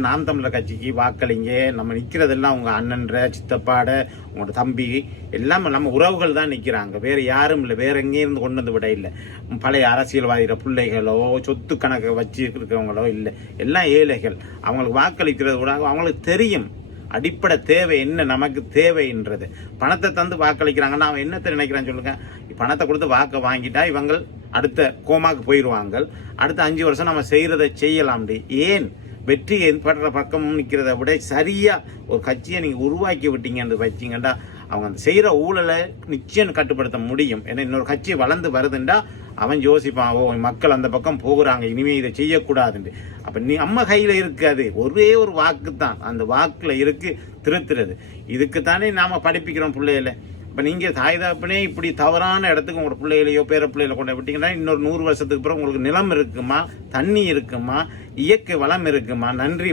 நாம் தமிழர் கட்சிக்கு வாக்களிங்க. நம்ம நிற்கிறதெல்லாம் உங்கள் அண்ணன்ற சித்தப்பாட உங்களோட தம்பி எல்லாம் நம்ம உறவுகள் தான் நிற்கிறாங்க. வேறு யாரும் இல்லை, வேற எங்கேயும் இருந்து கொண்டு வந்து விட இல்லை. பழைய அரசியல்வாதிகிற பிள்ளைகளோ சொத்து கணக்கை வச்சு இருக்கிறவங்களோ இல்லை, எல்லாம் ஏழைகள். அவங்களுக்கு வாக்களிக்கிறது கூட அவங்களுக்கு தெரியும் அடிப்படை தேவை என்ன, நமக்கு தேவைன்றது. பணத்தை தந்து வாக்களிக்கிறாங்கன்னா அவன் என்னத்தை நினைக்கிறான்னு சொல்லுங்க. பணத்தை கொடுத்து வாக்கை வாங்கிட்டா இவங்க அடுத்த கோமாக்கு போயிடுவாங்க. அடுத்த 5 வருஷம் நம்ம செய்கிறத செய்யலாம். ஏன் வெற்றி ஏற்படுற பக்கம் நிற்கிறத விட சரியா ஒரு கட்சியை நீங்கள் உருவாக்கி விட்டீங்கன்னு வச்சிங்கன்னா அவங்க அந்த செய்கிற ஊழலை நிச்சயம் கட்டுப்படுத்த முடியும். ஏன்னா இன்னொரு கட்சி வளர்ந்து வருதுண்டா அவன் யோசிப்பான், ஓ மக்கள் அந்த பக்கம் போகிறாங்க, இனிமே இதை செய்யக்கூடாதுன்னு. அப்போ நம்ம கையில் இருக்காது, ஒரே ஒரு வாக்கு தான், அந்த வாக்கில் இருக்கு திருத்துறது. இதுக்குத்தானே நாம் படிப்பிக்கிறோம் பிள்ளைகளை. இப்போ நீங்கள் தாய் தாப்பனே இப்படி தவறான இடத்துக்கு உங்களோட பிள்ளைகளையோ பேர பிள்ளைகளை கொண்டு விட்டீங்கன்னா இன்னொரு 100 வருஷத்துக்கு அப்புறம் உங்களுக்கு நிலம் இருக்குமா, தண்ணி இருக்குமா, இயற்கை வளம் இருக்குமா? நன்றி.